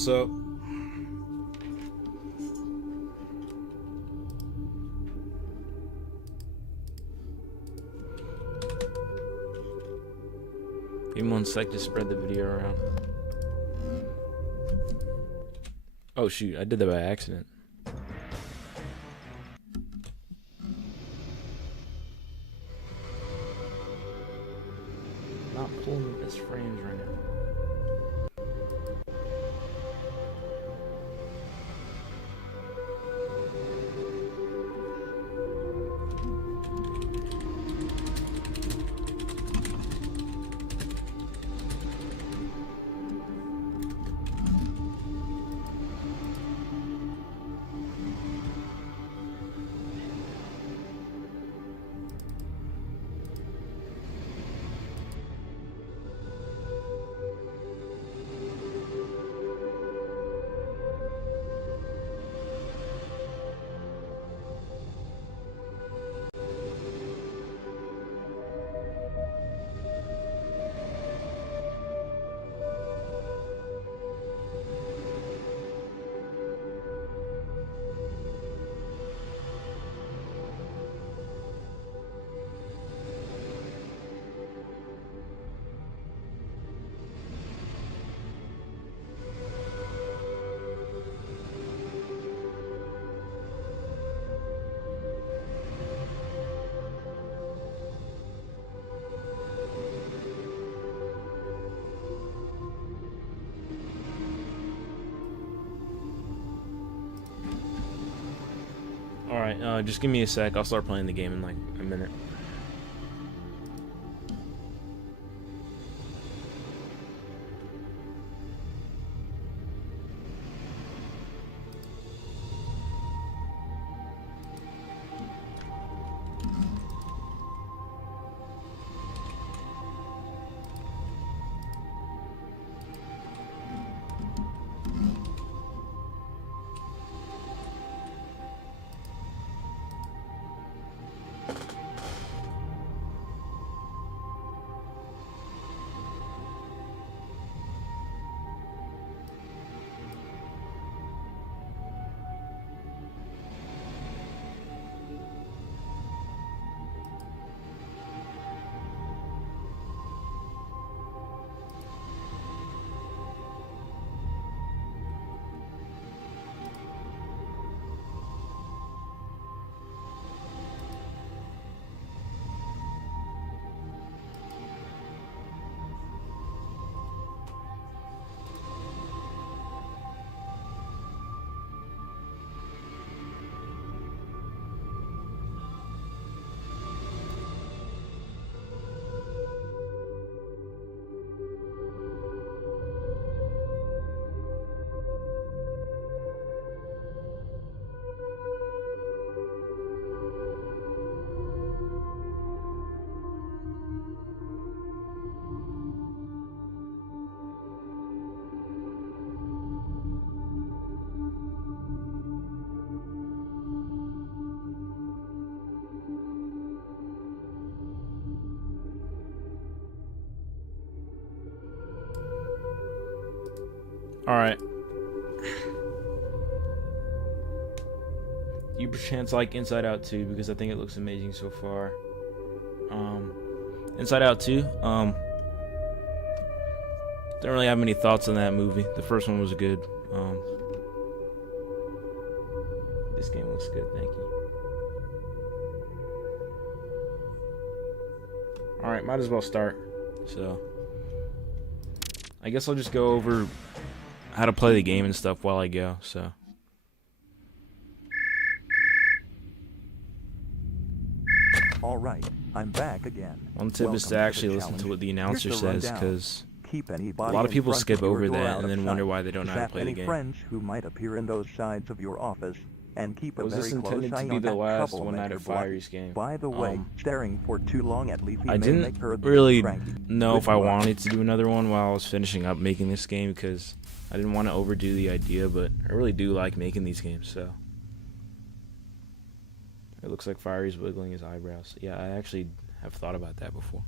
What's up? Give me 1 sec to spread the video around. Oh shoot, I did that by accident. Not pulling the best frames right now. Alright, just give me a sec. I'll start playing the game in like a minute. Alright. You perchance like Inside Out 2 because I think it looks amazing so far. Inside Out 2, don't really have many thoughts on that movie. The first one was good. This game looks good, thank you. Alright, might as well start. So I guess I'll just go over how to play the game and stuff while I go, so. Alright, I'm back again. One tip is to actually listen to what the announcer says, because a lot of people skip over that and then wonder why they don't know how to play the game. Friends who might appear in those sides of your office, and keep a Was very this close intended eye to be on the that last one night troublemaker of boy. Firey'S game? By the way, staring for too long at Leafy I may make her didn't really cranky. know if Good I luck. wanted to do another one while I was finishing up making this game, because I didn't want to overdo the idea, but I really do like making these games, so. It looks like Firey'S wiggling his eyebrows. Yeah, I actually have thought about that before.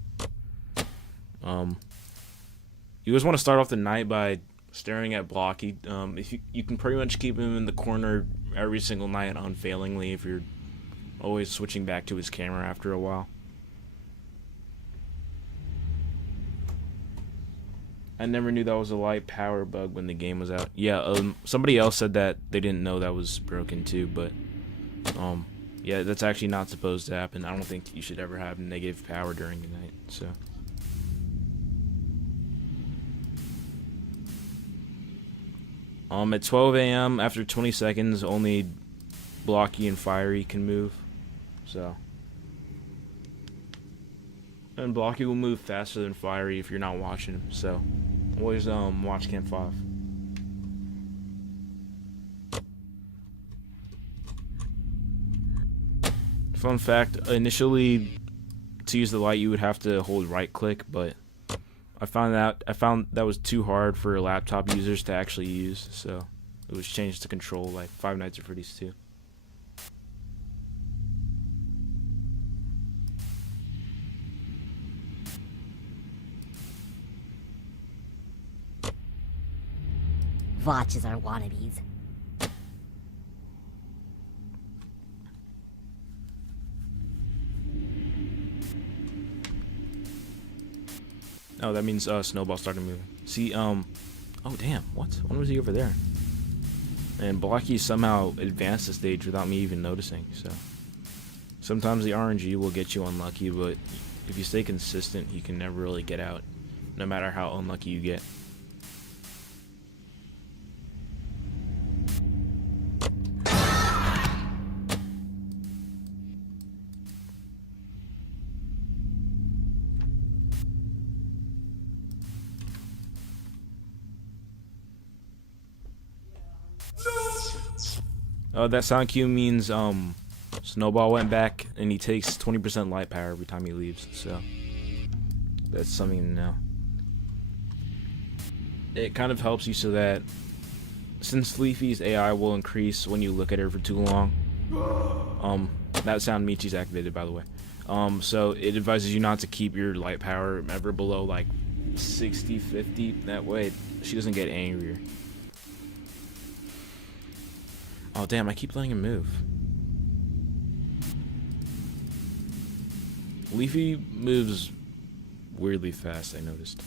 You guys want to start off the night by staring at Blocky. If you can pretty much keep him in the corner every single night unfailingly if you're always switching back to his camera after a while. I never knew that was a light power bug when the game was out. Yeah, somebody else said that they didn't know that was broken too, but yeah, that's actually not supposed to happen. I don't think you should ever have negative power during the night. So at 12 a.m. after 20 seconds, only Blocky and Fiery can move. So, and Blocky will move faster than Fiery if you're not watching him. So, always watch Camp 5. Fun fact: initially, to use the light, you would have to hold right click, but I found that was too hard for laptop users to actually use, so it was changed to control like Five Nights at Freddy's 2. Watches are wannabes. Oh, that means Snowball started moving. See, oh damn, what? When was he over there? And Blocky somehow advanced the stage without me even noticing, so. Sometimes the RNG will get you unlucky, but if you stay consistent, you can never really get out, no matter how unlucky you get. That sound cue means Snowball went back and he takes 20% light power every time he leaves, so that's something to know. It kind of helps you so that since Leafy's AI will increase when you look at her for too long, that sound means she's activated, by the way. So it advises you not to keep your light power ever below like 60, 50. That way she doesn't get angrier. Oh damn, I keep letting him move. Leafy moves weirdly fast, I noticed.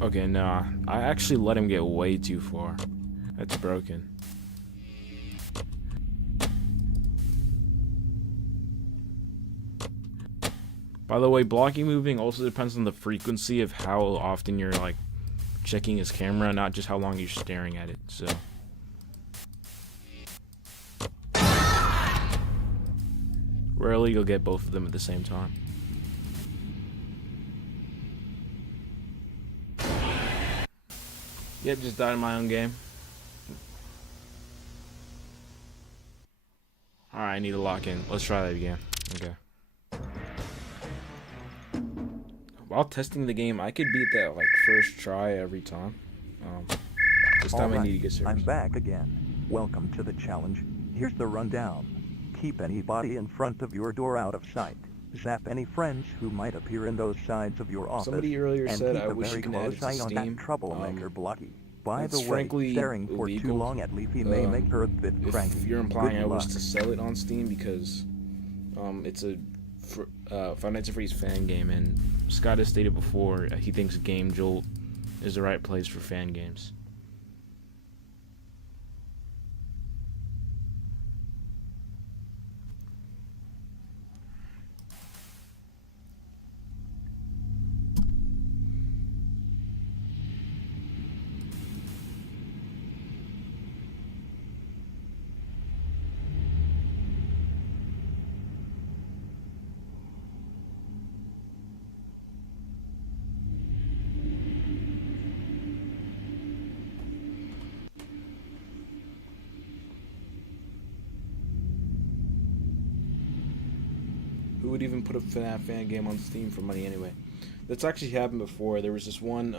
Okay, nah. I actually let him get way too far. That's broken. By the way, Blocky moving also depends on the frequency of how often you're like checking his camera, not just how long you're staring at it. So rarely you'll get both of them at the same time. Yeah, just died in my own game. Alright, I need to lock in. Let's try that again. Okay. While testing the game, I could beat that like first try every time. This time I need to get serious. I'm back again. Welcome to the challenge. Here's the rundown. Keep anybody in front of your door out of sight. Zap any friends who might appear in those sides of your office. Somebody earlier and said keep I a wish very you can add it close to eye on Steam. that troublemaker Blocky. By It's the way, frankly staring for too illegal. long at Leafy may make her a bit cranky. If you're implying Good I was luck. to sell it on Steam because it's a Five Nights at Freddy's fan game, and Scott has stated before he thinks Game Jolt is the right place for fan games. Who would even put a FNAF fan game on Steam for money anyway? That's actually happened before. There was this one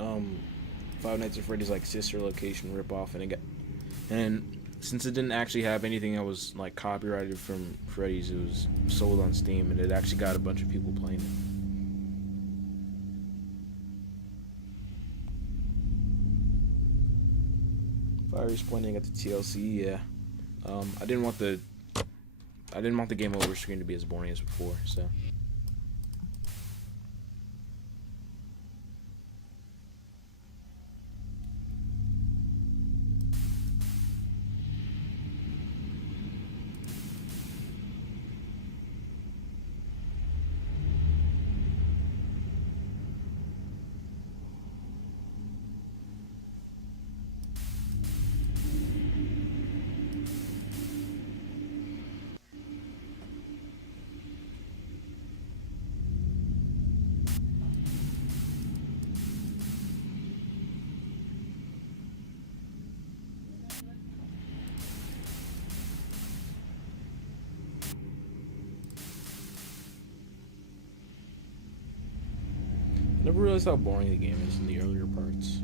Five Nights at Freddy's like sister location ripoff, and since it didn't actually have anything that was like copyrighted from Freddy's, it was sold on Steam, and it actually got a bunch of people playing it. Firey's pointing at the TLC, yeah. I didn't want the game over screen to be as boring as before, so. Never realized how boring the game is in the earlier parts.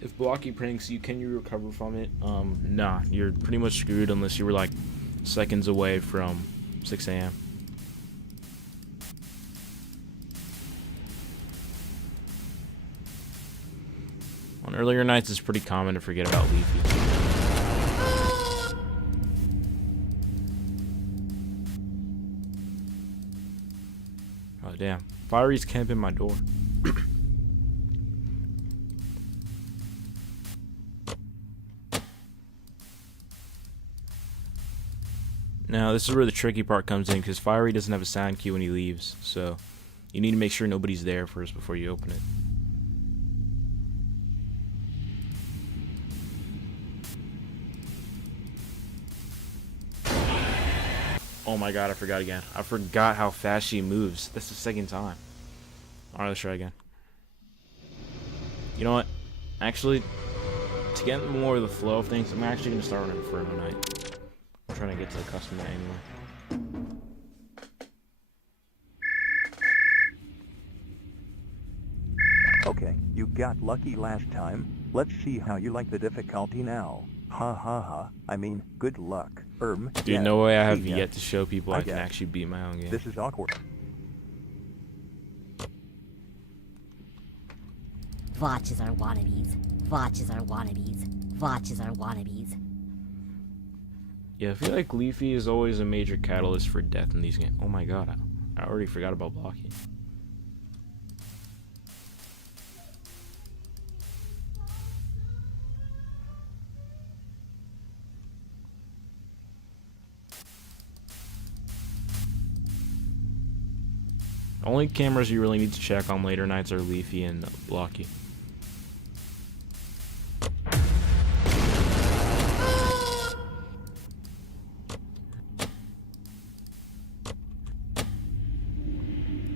If Blocky pranks you, can you recover from it? Nah, you're pretty much screwed unless you were like seconds away from 6 a.m. On earlier nights, it's pretty common to forget about Leafy. Oh damn, Firey's camping my door. Now, this is where the tricky part comes in, because Firey doesn't have a sound cue when he leaves, so you need to make sure nobody's there first before you open it. Oh my god, I forgot again. I forgot how fast she moves. That's the second time. Alright, let's try again. You know what? Actually, to get more of the flow of things, I'm actually going to start on Inferno Night. I'm trying to get to the customer anyway. Okay, you got lucky last time. Let's see how you like the difficulty now. Ha ha ha. I mean, good luck. Dude, yeah, no way I have yeah. yet to show people I can actually beat my own game. This is awkward. Watches are wannabes. Watches are wannabes. Watches are wannabes. Yeah, I feel like Leafy is always a major catalyst for death in these games. Oh my god, I already forgot about Blocky. The only cameras you really need to check on later nights are Leafy and Blocky.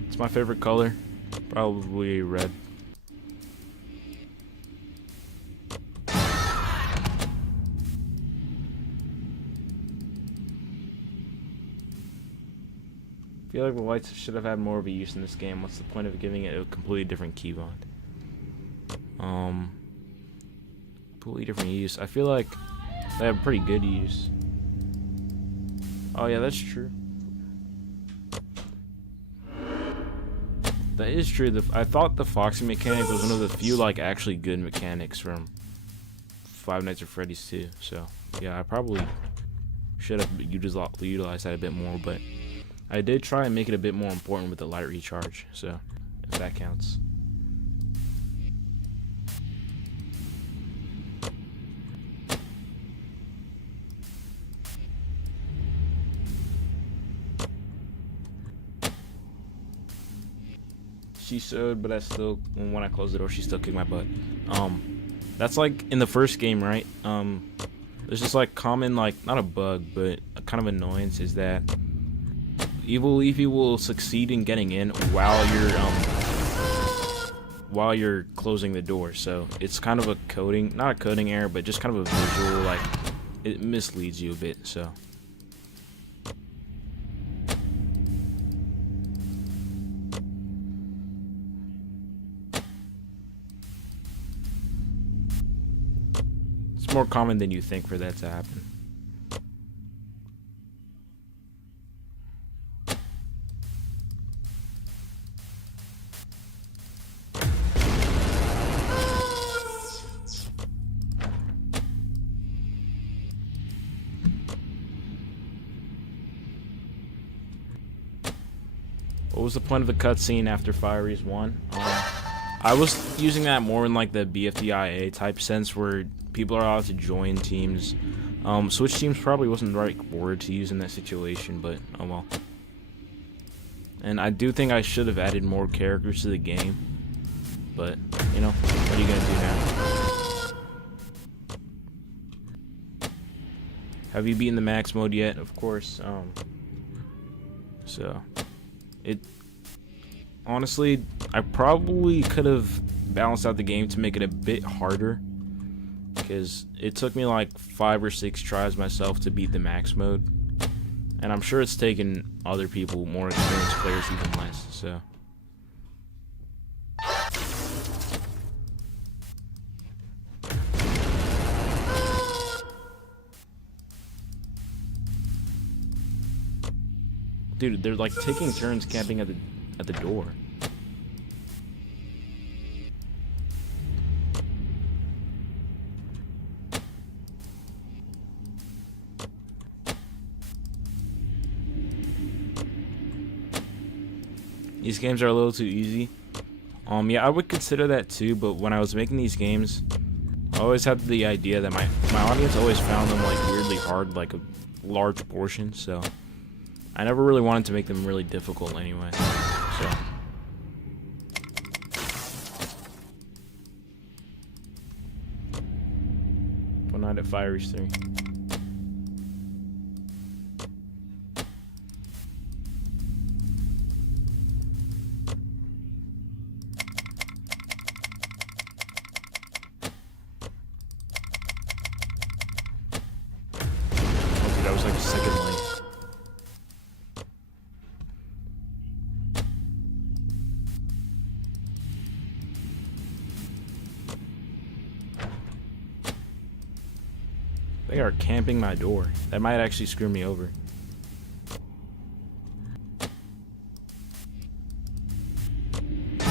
It's my favorite color, probably red. I feel like the lights should have had more of a use in this game. What's the point of giving it a completely different keybind? Completely different use. I feel like they have pretty good use. Oh yeah, that's true. That is true. I thought the Foxy mechanic was one of the few like actually good mechanics from Five Nights at Freddy's 2. So yeah, I probably should have utilized that a bit more, but I did try and make it a bit more important with the light recharge. So if that counts. she showed, but when I closed the door, she still kicked my butt. That's like in the first game, right? There's just like common, like, not a bug, but a kind of annoyance is that Evil Leafy will succeed in getting in while you're closing the door. So it's kind of a coding, not a coding error, but just kind of a visual, like, it misleads you a bit, so. It's more common than you think for that to happen. What was the point of the cutscene after Firey'S won? I was using that more in like the BFDIA type sense where people are allowed to join teams. Switch teams probably wasn't the right word to use in that situation, but oh well. And I do think I should have added more characters to the game, but you know, what are you gonna do now? Have you beaten the max mode yet? Of course. So it honestly, I probably could have balanced out the game to make it a bit harder, because it took me like 5 or 6 tries myself to beat the max mode, and I'm sure it's taken other people, more experienced players, even less. So dude, they're like taking turns camping at the door. These games are a little too easy. Yeah, I would consider that too, but when I was making these games, I always had the idea that my audience always found them like weirdly hard, like a large portion, so I never really wanted to make them really difficult anyway. So one night at Firey'S 3. That was like a second late. They are camping my door. That might actually screw me over. How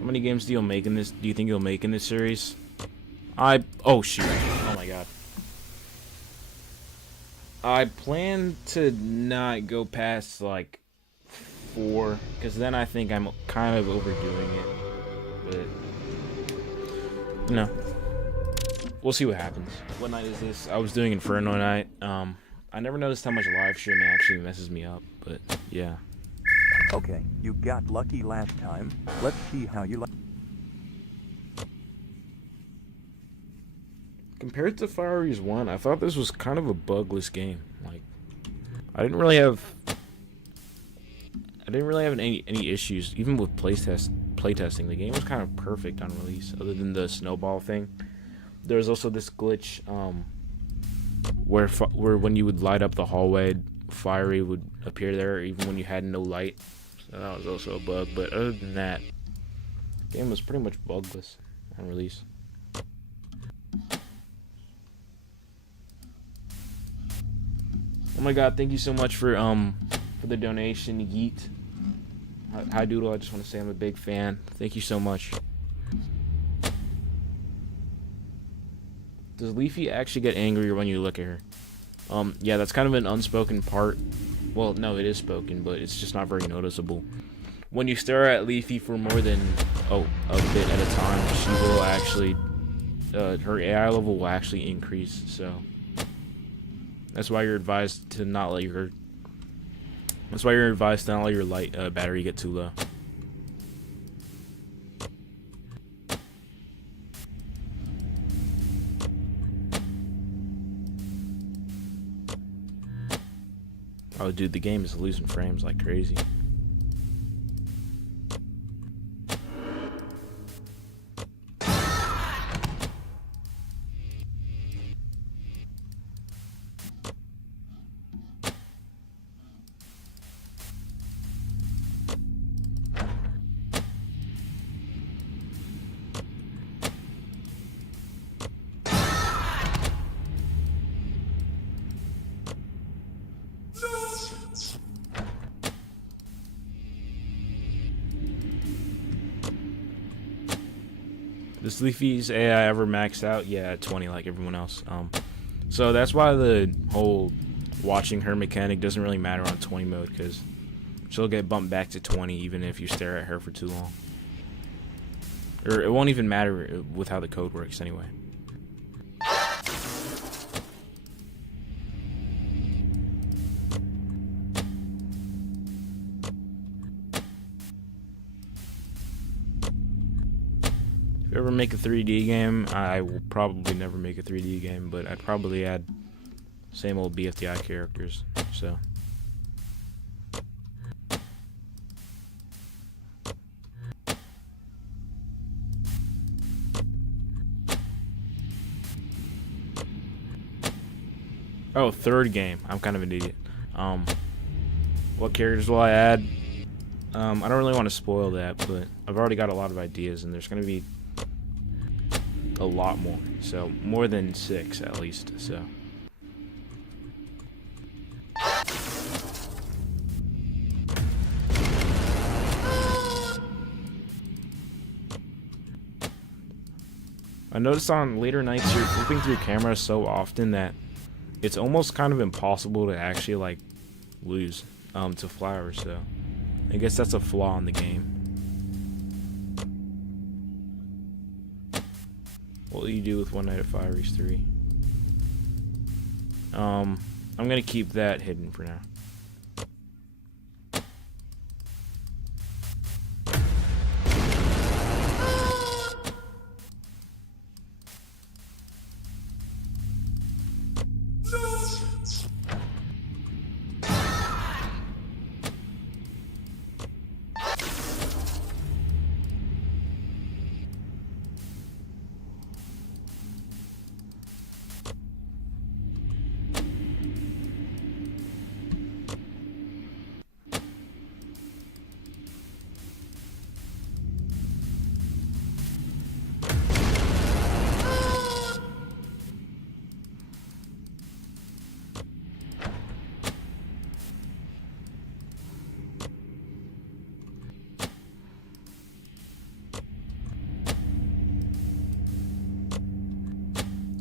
many games do you make in this? Do you think you'll make in this series? Oh shoot! Oh my god. I plan to not go past like 4, because then I think I'm kind of overdoing it. But you know, we'll see what happens. What night is this? I was doing Inferno night. I never noticed how much live streaming actually messes me up, but yeah. Okay, you got lucky last time. Let's see how you like. Compared to Firey'S 1, I thought this was kind of a bugless game. Like, I didn't really have any issues, even with playtesting. The game was kind of perfect on release, other than the snowball thing. There's also this glitch where when you would light up the hallway, Firey would appear there even when you had no light. So that was also a bug. But other than that, the game was pretty much bugless on release. Oh my god, thank you so much for the donation, Yeet. Hi Doodle, I just want to say I'm a big fan. Thank you so much. Does Leafy actually get angrier when you look at her? Yeah, that's kind of an unspoken part. Well, no, it is spoken, but it's just not very noticeable. When you stare at Leafy for more than a bit at a time, she will actually her AI level will actually increase. So that's why you're advised to not let your light battery get too low. Oh, dude, the game is losing frames like crazy. Does Leafy's AI ever max out? Yeah, at 20 like everyone else. So that's why the whole watching her mechanic doesn't really matter on 20 mode, because she'll get bumped back to 20 even if you stare at her for too long. Or it won't even matter with how the code works anyway. If you ever make a 3D game, I will probably never make a 3D game, but I'd probably add same old BFDI characters, so. Oh, third game. I'm kind of an idiot. What characters will I add? I don't really want to spoil that, but I've already got a lot of ideas, and there's going to be a lot more. So, more than 6 at least, so. I noticed on later nights you're flipping through cameras so often that it's almost kind of impossible to actually like lose to flowers, so I guess that's a flaw in the game. What will you do with One Night at Firey's 3? I'm gonna keep that hidden for now.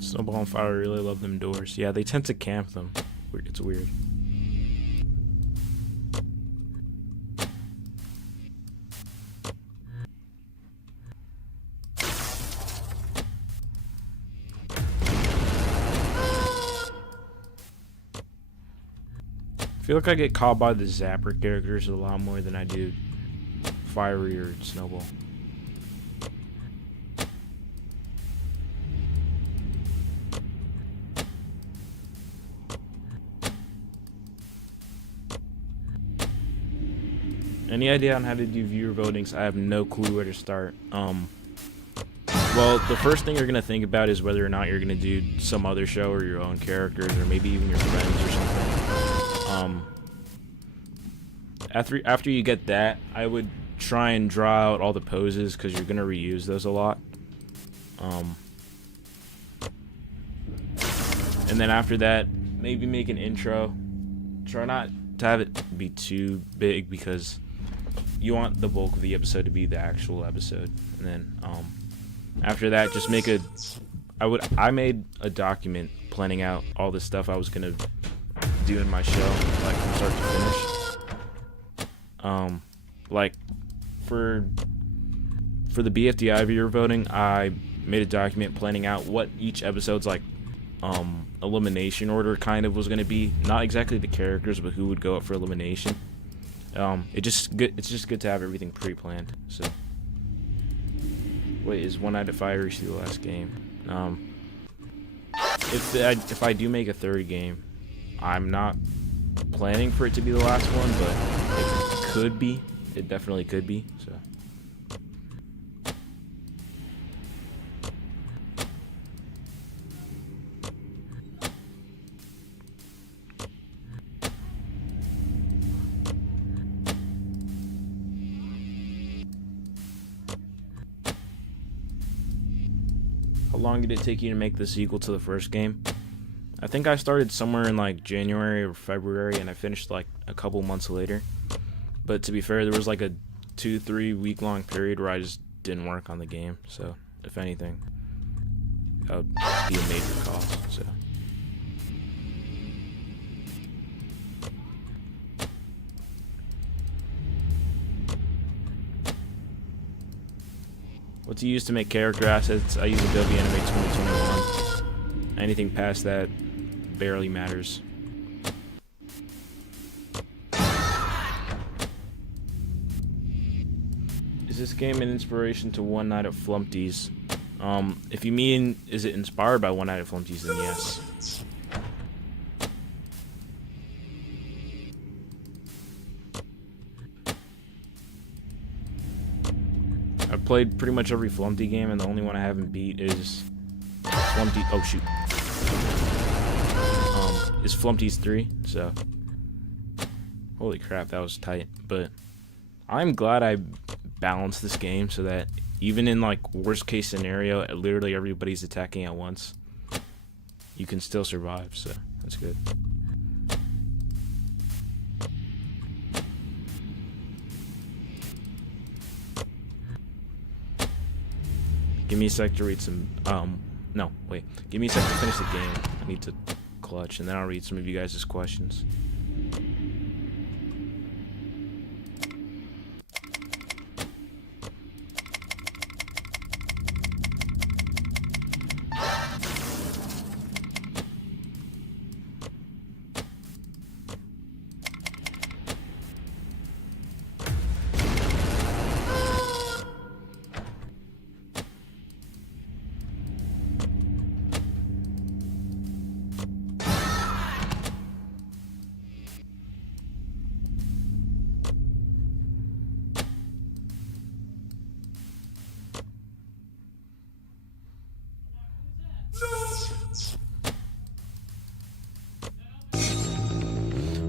Snowball and Fire really love them doors. Yeah, they tend to camp them. It's weird. I feel like I get caught by the Zapper characters a lot more than I do Fiery or Snowball. Any idea on how to do viewer votings? I have no clue where to start. Well, the first thing you're gonna think about is whether or not you're gonna do some other show or your own characters, or maybe even your friends or something. After you get that, I would try and draw out all the poses, because you're gonna reuse those a lot. And then after that, maybe make an intro. Try not to have it be too big, because you want the bulk of the episode to be the actual episode. And then after that, just make a I made a document planning out all the stuff I was gonna do in my show, like from start to finish. Like for the BFDI viewer voting, I made a document planning out what each episode's like elimination order kind of was going to be. Not exactly the characters, but who would go up for elimination. It's just good to have everything pre-planned. So wait, is One Night at Firey's the last game? If I do make a third game, I'm not planning for it to be the last one, but it could be. It definitely could be. So. How long did it take you to make the sequel to the first game? I think I started somewhere in like January or February, and I finished like a couple months later. But to be fair, there was like a 2-3 week long period where I just didn't work on the game. So if anything, that would be a major cost. So. What to use to make character assets? I use Adobe Animate 2021. Anything past that barely matters. Is this game an inspiration to One Night at Flumpty's? If you mean, is it inspired by One Night at Flumpty's, then yes. I've played pretty much every Flumpty game, and the only one I haven't beat is Flumpty. Oh shoot. Is Flumpty's 3. So, holy crap, that was tight. But I'm glad I balanced this game so that even in like worst case scenario, literally everybody's attacking at once, you can still survive. So that's good. Give me a sec to read some, no, wait. Give me a sec to finish the game. I need to clutch, and then I'll read some of you guys' questions.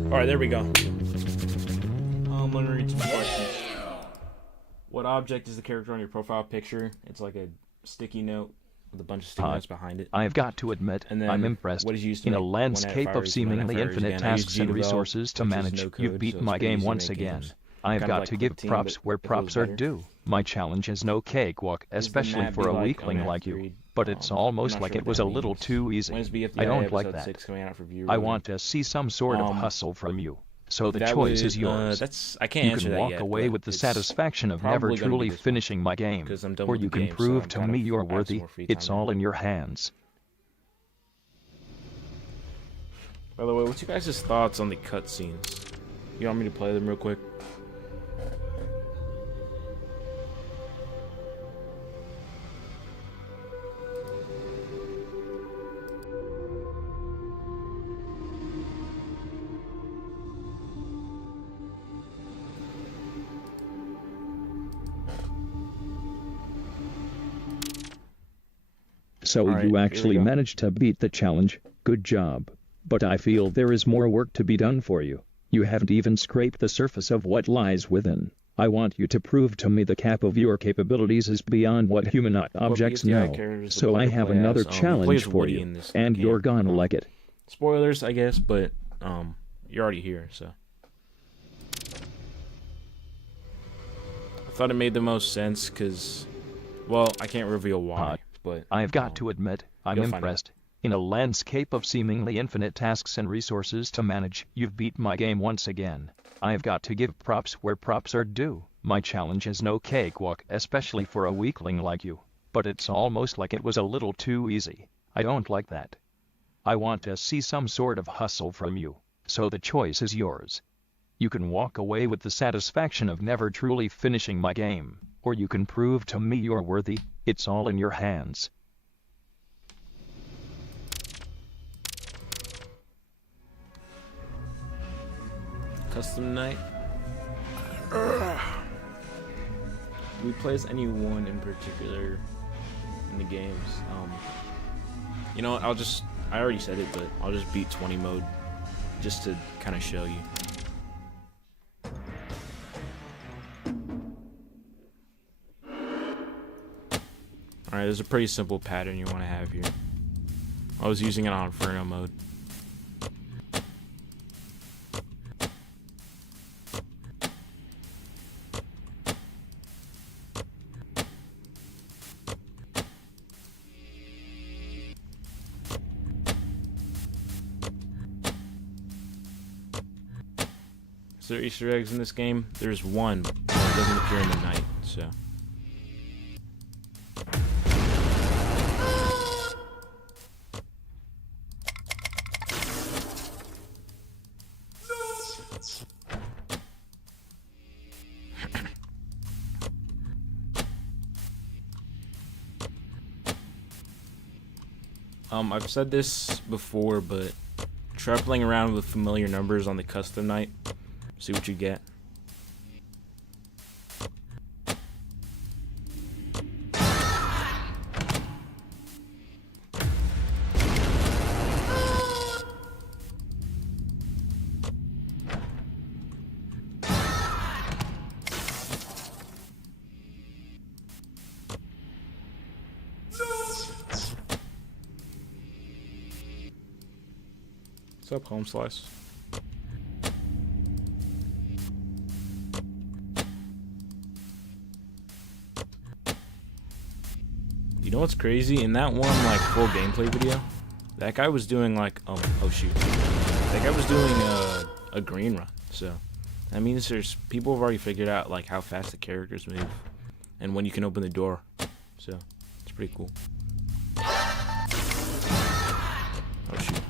Alright, there we go. I'm gonna read some questions. What object is the character on your profile picture? It's like a sticky note with a bunch of sticky notes behind it. I've got to admit, And then I'm impressed. what is used to In a make landscape One Night at of Firey'S, seemingly One Night at Firey'S infinite again. I use tasks and G-Develop, resources to which is manage, no you've code, beaten so my it's pretty game easy to once make again. games. I've Kind of got like to give 15, props but where it feels props are better. due. My challenge is no cakewalk, Does the especially map for be a like- weakling I'm gonna like have to you. read, But it's I'm almost not like sure it what was that a little means. too easy. When's BFDI I don't like episode that. 6 coming out for viewers? I want to see some sort of hustle from you. So the That choice would, is yours. that's I can't You answer can that walk yet, away but with the it's satisfaction of probably never gonna be truly this one, finishing my game, 'cause I'm done or with you the can game, so prove I'm to kind me of you're have some worthy. more free It's time all now. in your hands. By the way, what's you guys' thoughts on the cutscenes? You want me to play them real quick? So Alright, you here we actually go. managed to beat the challenge. Good job. But I feel there is more work to be done for you. You haven't even scraped the surface of what lies within. I want you to prove to me the cap of your capabilities is beyond what humanoid objects BFDI know. characters So the I player have plays another as, he challenge plays for Woody you, in this and game. you're gonna like it. Spoilers, I guess, but you're already here, so. I thought it made the most sense because, well, I can't reveal why, but I've got to admit, I'm you'll find out. impressed. In a landscape of seemingly infinite tasks and resources to manage, you've beat my game once again. I've got to give props where props are due. My challenge is no cakewalk, especially for a weakling like you. But it's almost like it was a little too easy. I don't like that. I want to see some sort of hustle from you. So the choice is yours. You can walk away with the satisfaction of never truly finishing my game, or you can prove to me you're worthy. It's all in your hands. Custom night. Do we play as anyone in particular in the games? You know what, I already said it, but I'll just beat 20 mode just to kind of show you. Alright, there's a pretty simple pattern you want to have here. I was using it on Inferno mode. Is there Easter eggs in this game? There's one, but it doesn't appear in the night, so. I've said this before, but try playing around with familiar numbers on the custom night. See what you get. What's up, Home Slice? You know what's crazy? In that one, like, full gameplay video, that guy was doing, like, oh shoot. That guy was doing a green run, so that means there's people have already figured out, like, how fast the characters move and when you can open the door, so it's pretty cool. Oh shoot.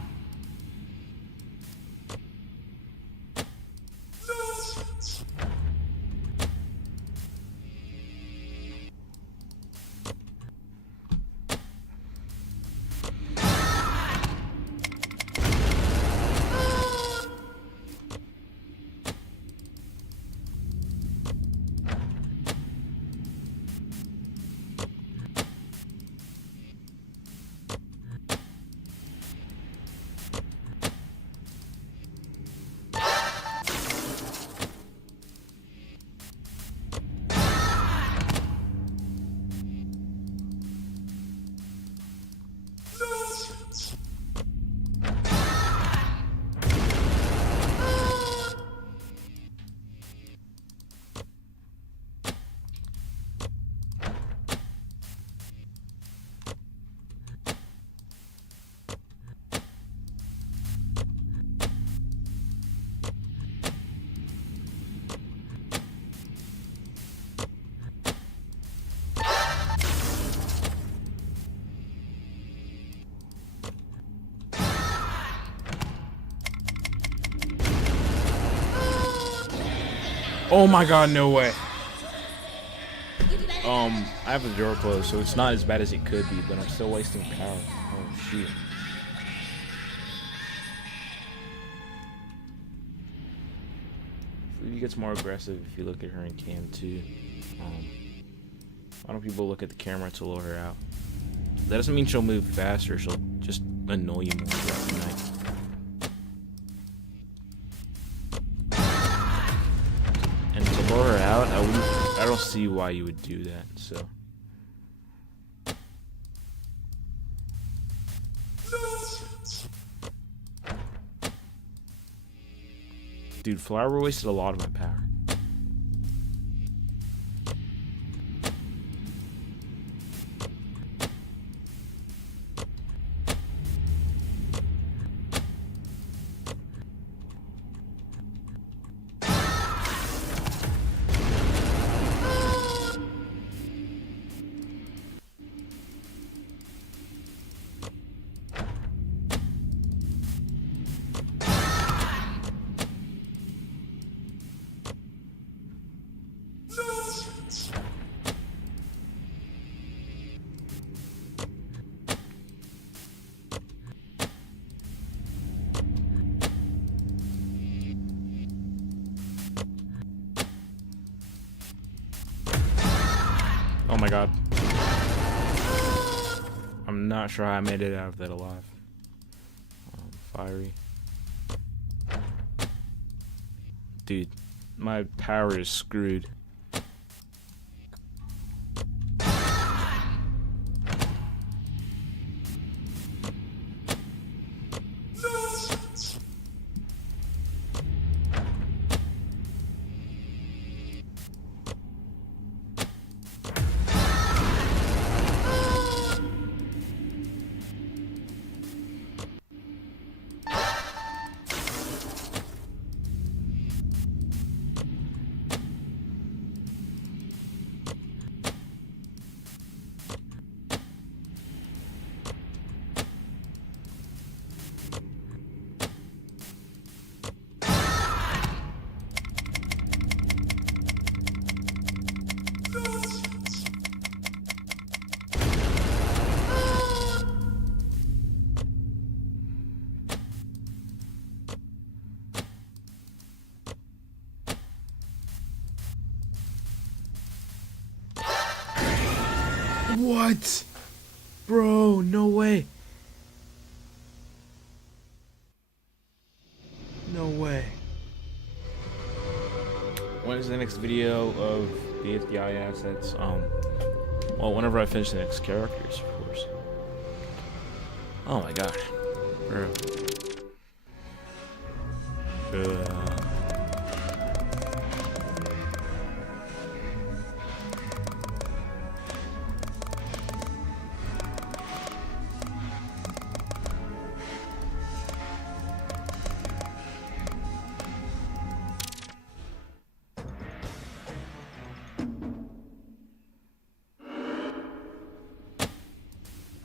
Oh my god, no way. I have the door closed, so it's not as bad as it could be, but I'm still wasting power. Oh shoot. Phoebe gets more aggressive if you look at her in cam too. Why don't people look at the camera to lure her out? That doesn't mean she'll move faster, she'll just annoy you more throughout the night. And to lure her out, I don't see why you would do that, so. Dude, Flower wasted a lot of my power. my god. I'm not sure how I made it out of that alive. Fiery. Dude, my power is screwed. What? Bro, no way. No way. When is the next video of the FDI assets? Well, whenever I finish the next characters, of course. Oh my gosh. Bro.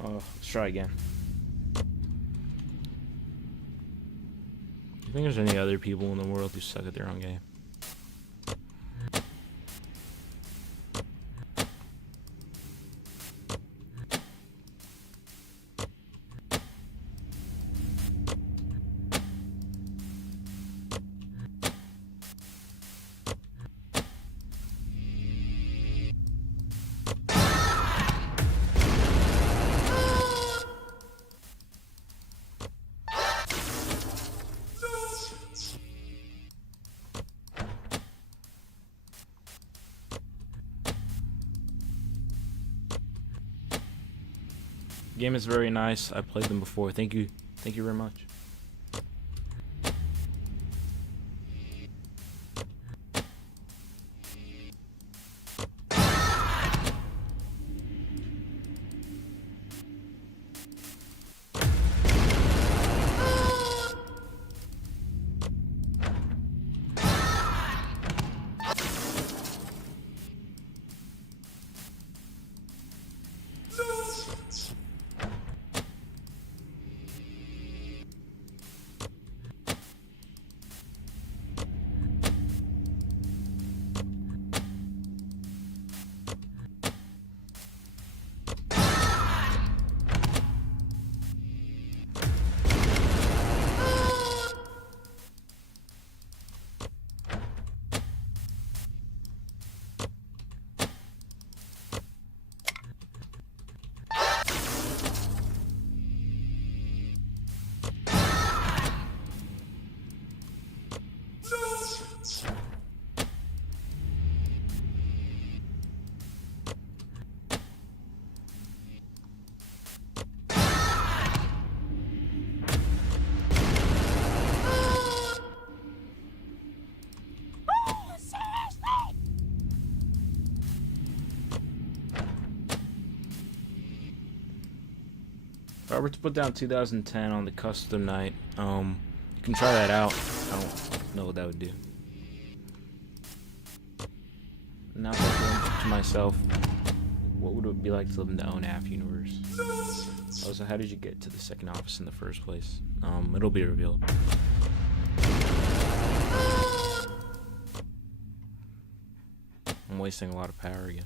Let's try again. Do you think there's any other people in the world who suck at their own game? The game is very nice. I played them before. Thank you very much. If I were to put down 2010 on the custom night, you can try that out. I don't know what that would do. Now if I think to myself, what would it be like to live in the ONAF universe? Also, how did you get to the second office in the first place? It'll be revealed. I'm wasting a lot of power again.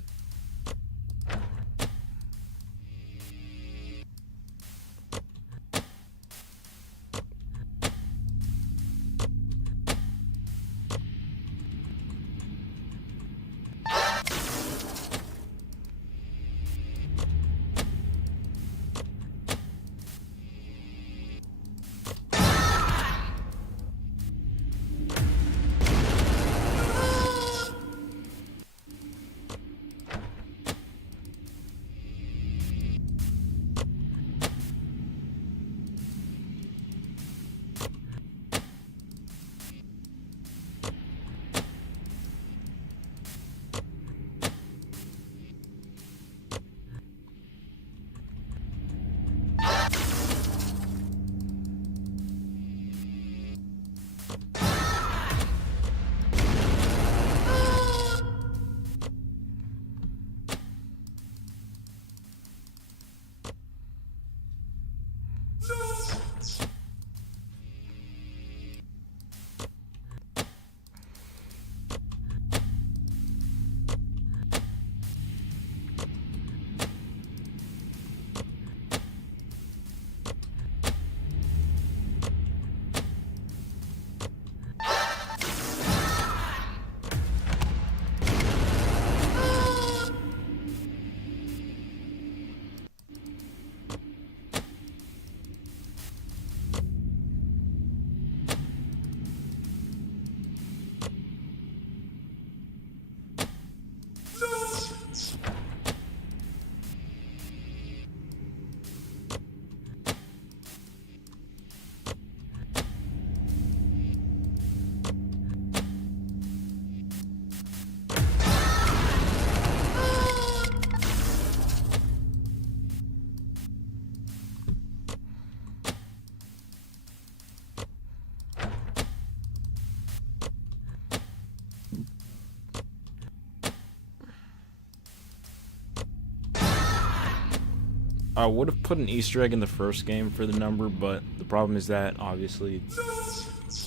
I would have put an Easter egg in the first game for the number, but the problem is that obviously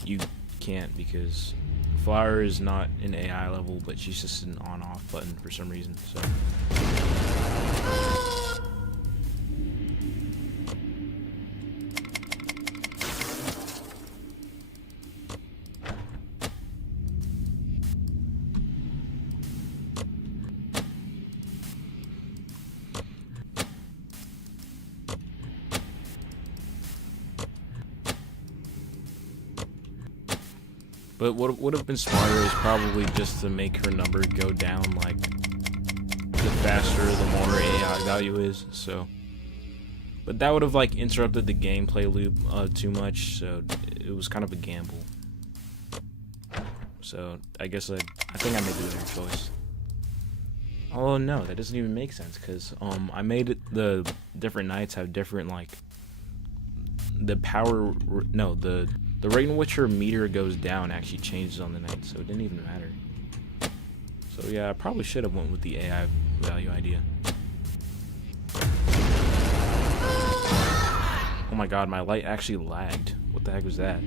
you can't because Flower is not an AI level, but she's just an on-off button for some reason. So. But what would have been smarter is probably just to make her number go down, like, the faster the more AI value is, so. But that would have, like, interrupted the gameplay loop too much, so it was kind of a gamble. So, I guess I think I made the better choice. Oh, no, that doesn't even make sense, because, I made it, the different knights have different, like, the power, no, the rate in which her meter goes down actually changes on the night, so it didn't even matter. So yeah, I probably should have went with the AI value idea. Oh my god, my light actually lagged. What the heck was that?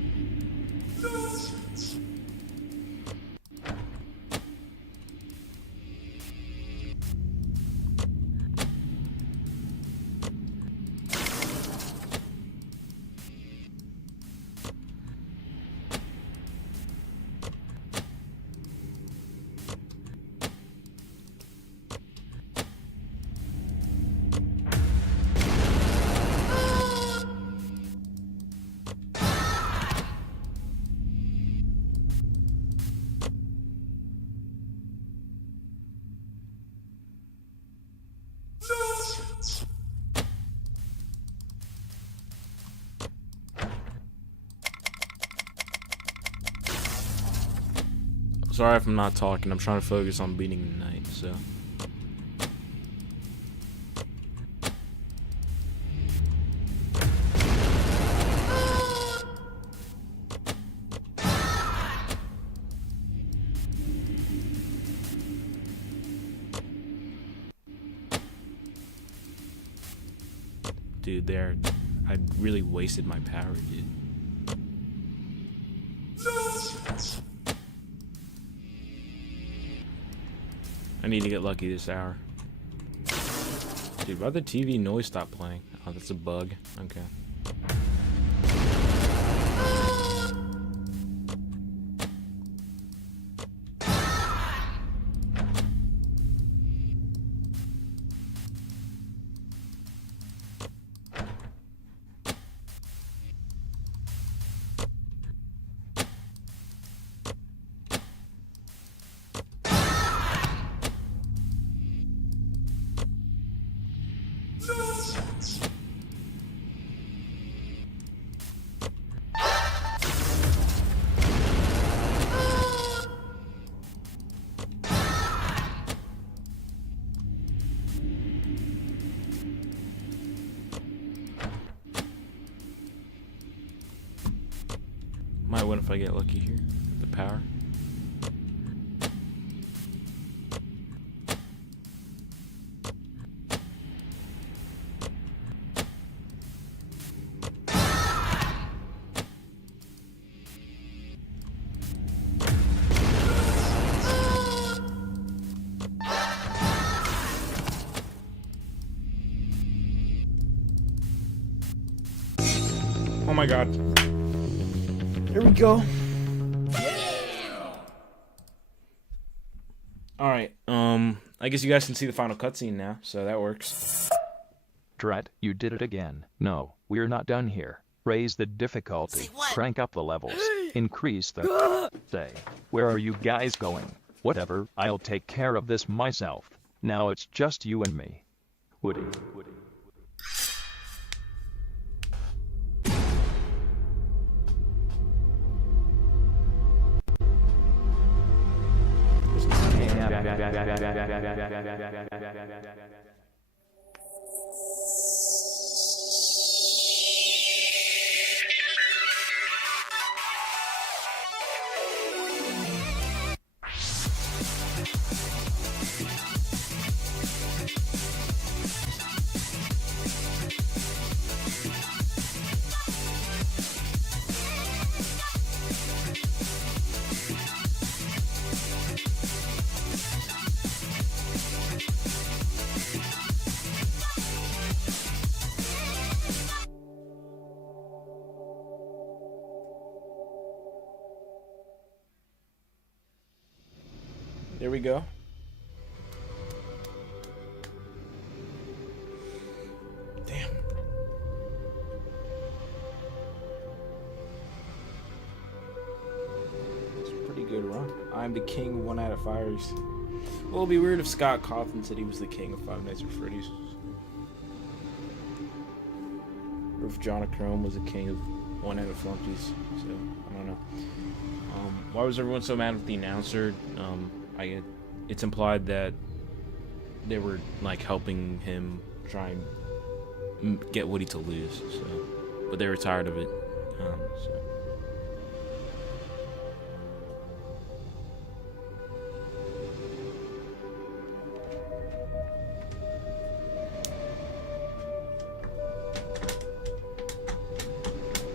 Sorry if I'm not talking, I'm trying to focus on beating the night, so. Dude, I really wasted my power, dude. I need to get lucky this hour. Dude, why'd the TV noise stop playing? Oh, that's a bug. Okay. Might win if I get lucky here with the power. Oh my god. Here we go. Alright, I guess you guys can see the final cutscene now, so that works. Drat, you did it again. No, we're not done here. Raise the difficulty. Crank up the levels. Increase the... Say, where are you guys going? Whatever, I'll take care of this myself. Now it's just you and me. Woody. there we go. Damn. It's a pretty good run. I'm the king, 1 out of Firey'S. Well, it'd be weird if Scott Cawthon said he was the king of Five Nights at Freddy's. Or if John Chrome was the king of 1 out of Flunkies. So, I don't know. Why was everyone so mad with the announcer? It's implied that they were like helping him try and get Woody to lose. So, but they were tired of it. So.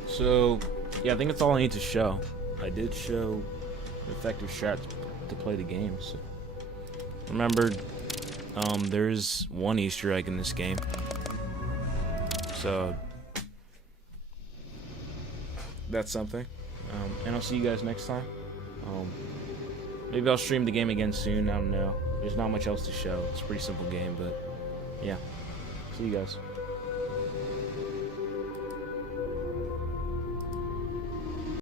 So, yeah, I think that's all I need to show. I did show effective strats to play the game. So. Remember, there's one Easter egg in this game. So, that's something. And I'll see you guys next time. Maybe I'll stream the game again soon. I don't know. There's not much else to show. It's a pretty simple game, but yeah. See you guys.